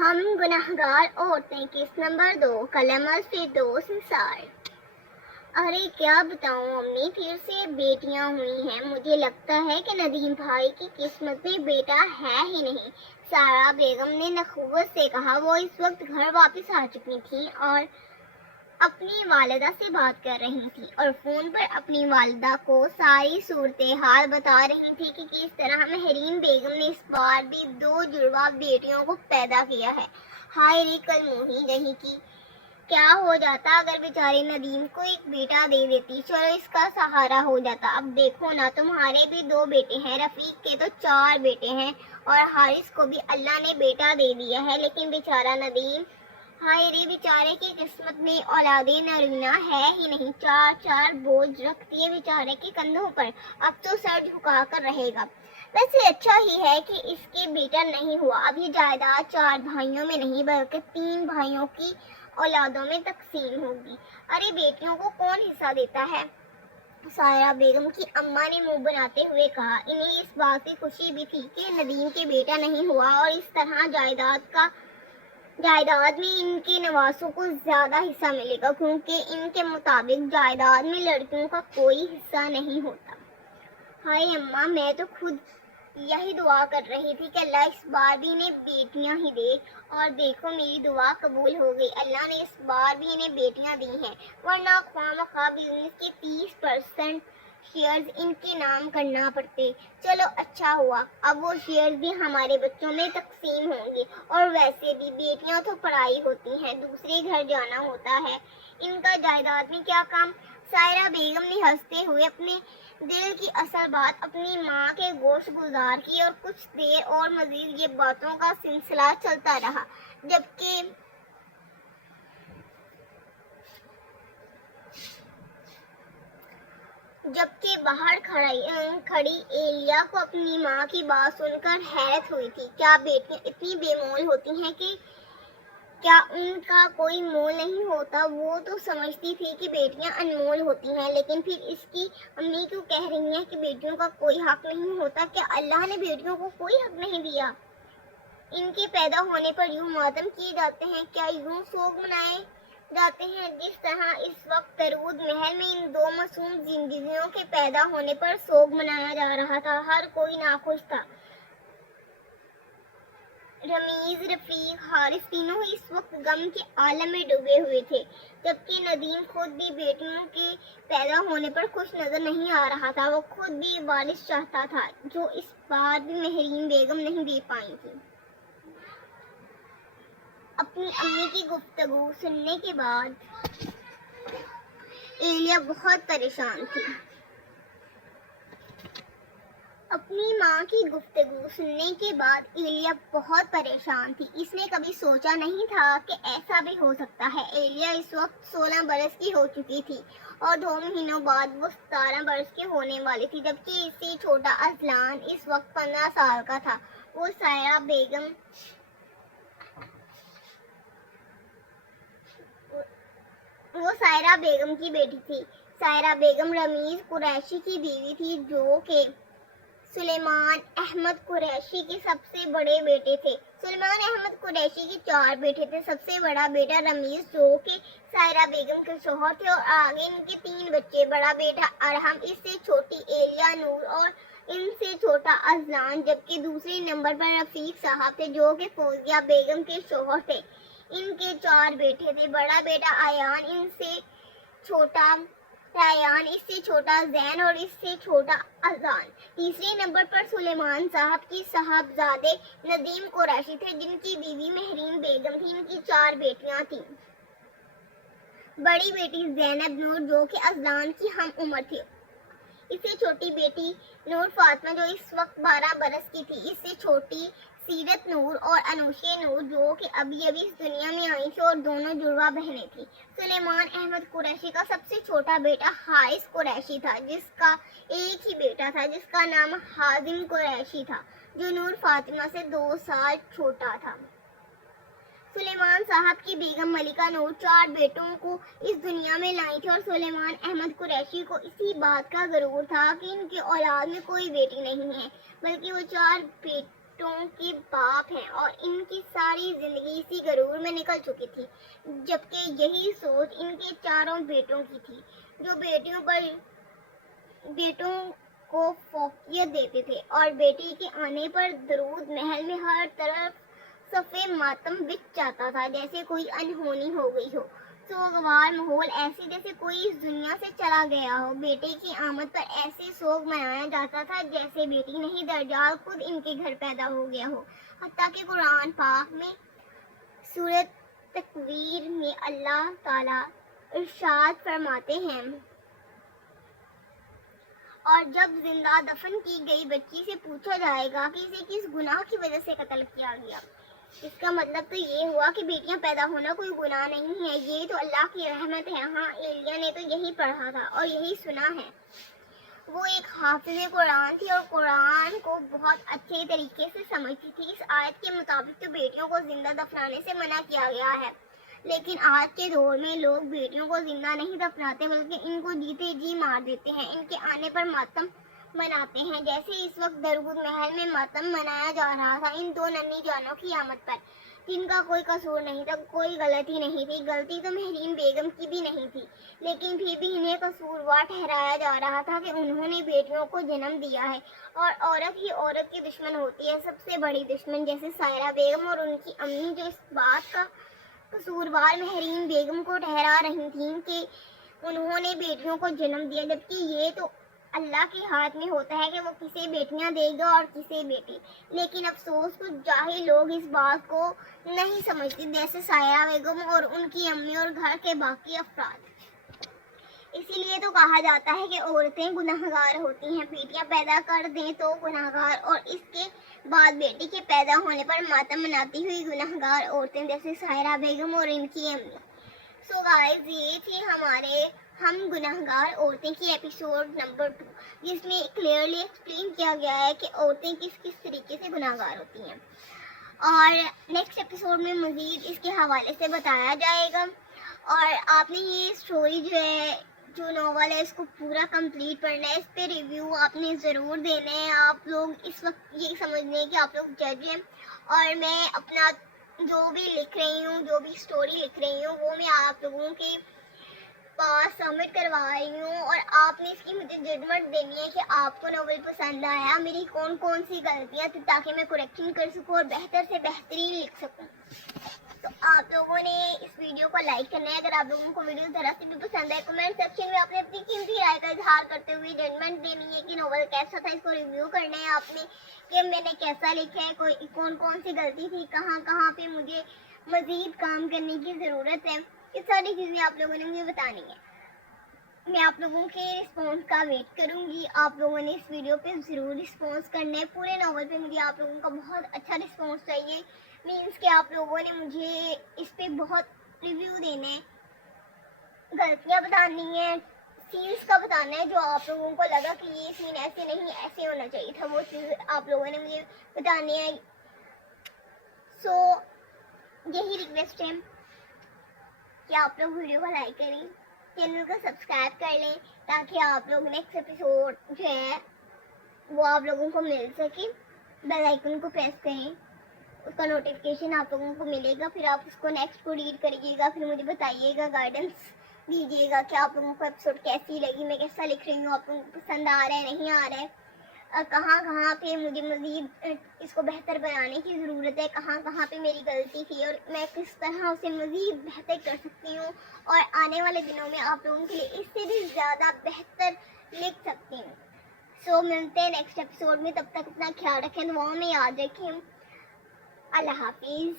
ہم گناہگار عورتیں قسط نمبر 2 قلم از فردوس نثار۔ ارے کیا بتاؤں امی، پھر سے بیٹیاں ہوئی ہیں۔ مجھے لگتا ہے کہ ندیم بھائی کی قسمت میں بیٹا ہے ہی نہیں۔ سارا بیگم نے نخوت سے کہا۔ وہ اس وقت گھر واپس آ چکی تھیں اور اپنی والدہ سے بات کر رہی تھی اور فون پر اپنی والدہ کو ساری صورتحال بتا رہی تھی کہ کس طرح مہرین بیگم نے اس بار بھی 2 جڑواں بیٹیوں کو پیدا کیا ہے۔ ہائے رے کل موہی نہیں کی، کیا ہو جاتا اگر بیچارے ندیم کو ایک بیٹا دے دیتی، چلو اس کا سہارا ہو جاتا۔ اب دیکھو نا، تمہارے بھی 2 بیٹے ہیں، رفیق کے تو 4 بیٹے ہیں اور حارث کو بھی اللہ نے بیٹا دے دیا ہے، لیکن بیچارہ ندیم، ہائے رے بیچارے کی قسمت میں اولاد نرینہ ہے ہی نہیں۔ 4 بوجھ رکھتی ہے بیچارے کے کندھوں پر، اب تو سر جھکا کر رہے گا۔ ویسے اچھا ہی ہے کہ اس کے بیٹا نہیں ہوا، اب یہ جائیداد 4 بھائیوں میں نہیں بلکہ 3 بھائیوں کی اولادوں میں تقسیم ہوگی۔ ارے بیٹیوں کو کون حصہ دیتا ہے؟ سائرہ بیگم کی اماں نے منہ بناتے ہوئے کہا۔ انہیں اس بات کی خوشی بھی تھی کہ ندیم کے بیٹا نہیں ہوا اور اس طرح جائیداد میں ان کے نواسوں کو زیادہ حصہ ملے گا، کیونکہ ان کے مطابق جائیداد میں لڑکیوں کا کوئی حصہ نہیں ہوتا۔ ہائے اماں، میں تو خود یہی دعا کر رہی تھی کہ اللہ اس بار بھی انہیں بیٹیاں ہی دے، اور دیکھو میری دعا قبول ہو گئی، اللہ نے اس بار بھی انہیں بیٹیاں دی ہیں، ورنہ خواہ مخواہ بزنس کے 30% شیئرز ان کے نام کرنا پڑتے۔ چلو اچھا ہوا، اب وہ شیئرز بھی ہمارے بچوں میں تقسیم ہوں گے، اور ویسے بھی بیٹیاں تو پرائی ہوتی ہیں، دوسرے گھر جانا ہوتا ہے، ان کا جائیداد میں کیا کام؟ سائرہ بیگم نے ہنستے ہوئے اپنے دل کی اصل بات اپنی ماں کے گوش گزار کی اور کچھ دیر اور مزید یہ باتوں کا سلسلہ چلتا رہا، جبکہ باہر کھڑی ایلیا کو اپنی ماں کی بات سن کر حیرت ہوئی تھی۔ کیا بیٹیاں اتنی بے مول ہوتی ہیں کہ کیا ان کا کوئی مول نہیں ہوتا؟ وہ تو سمجھتی تھی کہ بیٹیاں انمول ہوتی ہیں، لیکن پھر اس کی امی کیوں کہہ رہی ہیں کہ بیٹیوں کا کوئی حق نہیں ہوتا؟ کیا اللہ نے بیٹیوں کو کوئی حق نہیں دیا؟ ان کے پیدا ہونے پر یوں ماتم کیے جاتے ہیں؟ کیا یوں سوگ منائے جاتے ہیں جس طرح اس وقت درود محل میں ان 2 معصوم زندگیوں کے پیدا ہونے پر سوگ منایا جا رہا تھا؟ ہر کوئی ناخوش تھا۔ رمیز، رفیق، حارث تینوں ہی اس وقت غم کے عالم میں ڈوبے ہوئے تھے، جبکہ ندیم خود بھی بیٹیوں کے پیدا ہونے پر خوش نظر نہیں آ رہا تھا۔ وہ خود بھی وارث چاہتا تھا، جو اس بار بھی مہرین بیگم نہیں دے پائی تھی۔ اپنی امی کی گفتگو سننے کے بعد ایلیا بہت پریشان تھی۔ اپنی ماں کی گفتگو سننے کے بعد ایلیا بہت پریشان تھی۔ اس نے کبھی سوچا نہیں تھا کہ ایسا بھی ہو سکتا ہے۔ ایلیا اس وقت 16 برس کی ہو چکی تھی اور 2 مہینوں بعد وہ 17 برس کی ہونے والی تھی، جبکہ اس سے چھوٹا اذلان اس وقت 15 سال کا تھا۔ وہ سائرہ بیگم کی بیٹی تھی۔ سائرہ بیگم رمیز قریشی کی بیوی تھی، جو کہ سلیمان احمد قریشی کے سب سے بڑے بیٹے تھے۔ سلیمان احمد قریشی کے 4 بیٹے تھے۔ سب سے بڑا بیٹا رمیز، جو کہ سائرہ بیگم کے شوہر تھے، اور آگے ان کے 3 بچے، بڑا بیٹا ارحم، اس سے چھوٹی ایلیا نور اور ان سے چھوٹا اذلان، جبکہ دوسرے نمبر پر رفیق صاحب تھے، جو کہ فوزیہ بیگم کے شوہر تھے۔ ان کے 4 بیٹے تھے، بڑا بیٹا ایان، اس سے چھوٹا زین اور اس سے چھوٹا اذان۔ تیسرے نمبر پر سلیمان صاحب کی صاحبزادے ندیم قریشی تھے، جن کی بیوی مہرین بیگم تھی۔ ان کی 4 بیٹیاں تھیں۔ بڑی بیٹی زینب نور، جو کہ اذلان کی ہم عمر تھی، اس سے چھوٹی بیٹی نور فاطمہ، جو اس وقت 12 برس کی تھی، اس سے چھوٹی سیرت نور اور انوشے نور، جو کہ ابھی اس دنیا میں آئی تھی، اور دونوں جڑواں بہنیں تھیں۔ سلیمان احمد قریشی کا سب سے چھوٹا بیٹا حارث قریشی تھا، جس کا ایک ہی بیٹا تھا، جس کا نام حازم قریشی تھا، جو نور فاطمہ سے 2 سال چھوٹا تھا۔ سلیمان صاحب کی بیگم ملکہ نور 4 بیٹوں کو اس دنیا میں لائی تھی، اور سلیمان احمد قریشی کو اسی بات کا غرور تھا کہ ان کی اولاد میں کوئی بیٹی نہیں ہے، بلکہ وہ 4 बेटों के बाप हैं और इनकी सारी जिंदगी इसी गरूर में निकल चुकी थी, जबकि यही सोच इनके चारों बेटों की थी, जो बेटों को फौकियत देते थे और बेटी के आने पर दरूद महल में हर तरफ सफ़े मातम बिछ जाता था, जैसे कोई अनहोनी हो गई हो। सोगवार माहौल ऐसे जैसे कोई इस दुनिया से चला गया हो। बेटे की आमद पर ऐसे सोग मनाया जाता था जैसे बेटी नहीं दज्जाल खुद इनके घर पैदा हो गया हो। हत्ता कि कुरान पाक में सूरत तकवीर में अल्लाह ताला इरशाद फरमाते हैं, और जब जिंदा दफन की गई बच्ची से पूछा जाएगा कि इसे किस गुनाह की वजह से कत्ल किया गया, इसका मतलब तो ये हुआ कि बेटियां पैदा होना कोई गुनाह नहीं है, ये तो अल्लाह की रहमत है। हाँ, एलिया ने तो यही पढ़ा था और यही सुना है। वो एक हाफिज़े कुरान थी और कुरान को बहुत अच्छे तरीके से समझती थी। इस आयत के मुताबिक तो बेटियों को जिंदा दफनाने से मना किया गया है, लेकिन आज के दौर में लोग बेटियों को जिंदा नहीं दफनाते बल्कि इनको जीते जी मार देते हैं, इनके आने पर मातम मनाते हैं। जैसे इस वक्त दरगुद महल में मातम मनाया जा रहा था इन दो नन्ही जानों की आमद पर, जिनका कोई कसूर नहीं था, कोई गलती नहीं थी। गलती तो महरीम बेगम की भी नहीं थी, लेकिन फिर भी इन्हें कसूरवार ठहराया जा रहा था कि उन्होंने बेटियों को जन्म दिया है और औरत ही औरत की दुश्मन होती है, सबसे बड़ी दुश्मन। जैसे सायरा बेगम और उनकी अम्मी जो इस बात का कसूरवार महरीम बेगम को ठहरा रही थीं कि उन्होंने बेटियों को जन्म दिया, जबकि ये तो अल्लाह के हाथ में होता है कि वो किसे बेटियां देगा और किसे बेटी। लेकिन अफसोस कुछ जाहिल लोग इस बात को नहीं समझते, जैसे सायरा बेगम और उनकी अम्मी और घर के बाकी अफराद। इसीलिए तो कहा जाता है कि औरतें गुनाहगार होती हैं, बेटियां पैदा कर दें तो गुनाहगार, और इसके बाद बेटी के पैदा होने पर मातम मनाती हुई गुनाहगार औरतें, जैसे सायरा बेगम और इनकी अम्मी। सो गाइस, ये थी हमारे हम गुनाहगार औरतें की एपिसोड नंबर 2, जिसमें क्लियरली एक्सप्लेन किया गया है कि औरतें किस किस तरीके से गुनाहगार होती हैं, और नेक्स्ट एपिसोड में मज़ीद इसके हवाले से बताया जाएगा। और आपने ये स्टोरी जो नॉवल है इसको पूरा कंप्लीट पढ़ना है, इस पे रिव्यू आपने ज़रूर देना है। आप लोग इस वक्त ये समझने हैं कि आप लोग जज हैं, और मैं अपना जो भी लिख रही हूँ, जो भी स्टोरी लिख रही हूँ, वो मैं आप लोगों के पास सबमिट करवा रही हूँ, और आपने इसकी मुझे जजमेंट देनी है कि आपको नॉवल पसंद आया, मेरी कौन कौन सी गलतियाँ थी, ताकि मैं करेक्शन कर सकूँ और बेहतर से बेहतरीन लिख सकूँ। तो आप लोगों ने इस वीडियो को लाइक करना है। अगर आप लोगों को वीडियो ज़रा से भी पसंद है, कमेंट सेक्शन में आपने अपनी कीमती राय का इजहार करते हुए जजमेंट देनी है कि नॉवल कैसा था, इसको रिव्यू करना है आपने कि मैंने कैसा लिखा है, कोई कौन कौन सी गलती थी, कहाँ कहाँ पे मुझे मज़ीद काम करने की ज़रूरत है, ये सारी चीज़ें आप लोगों ने मुझे बतानी है। मैं आप लोगों के रिस्पॉन्स का वेट करूंगी। आप लोगों ने इस वीडियो पे ज़रूर रिस्पॉन्स करना है। पूरे नॉवल पे मुझे आप लोगों का बहुत अच्छा रिस्पॉन्स चाहिए, मीन्स कि आप लोगों ने मुझे इस पे बहुत रिव्यू देना है, गलतियाँ बतानी है, सीन्स का बताना है, जो आप लोगों को लगा कि ये सीन ऐसे नहीं ऐसे होना चाहिए था, वो चीज़ आप लोगों ने मुझे बतानी है। सो यही रिक्वेस्ट है कि आप लोग वीडियो को लाइक करें, चैनल को सब्सक्राइब कर लें, ताकि आप लोग नेक्स्ट एपिसोड जो है वो आप लोगों को मिल सके। बेल आइकन को प्रेस करें, उसका नोटिफिकेशन आप लोगों को मिलेगा, फिर आप उसको नेक्स्ट को रीड करिएगा, फिर मुझे बताइएगा, गाइडेंस दीजिएगा कि आप लोगों को एपिसोड कैसी लगी, मैं कैसा लिख रही हूँ, आप लोगों को पसंद आ रहा है नहीं आ रहा है, कहाँ कहाँ पे मुझे मज़ीद इसको बेहतर बनाने की ज़रूरत है, कहाँ कहाँ पे मेरी गलती थी और मैं किस तरह उसे मज़ीद बेहतर कर सकती हूँ, और आने वाले दिनों में आप लोगों के लिए इससे भी ज़्यादा बेहतर लिख सकती हूँ। सो मिलते हैं नेक्स्ट एपिसोड में, तब तक अपना ख्याल रखें, दुआओं में याद रखें। अल्लाह हाफिज़।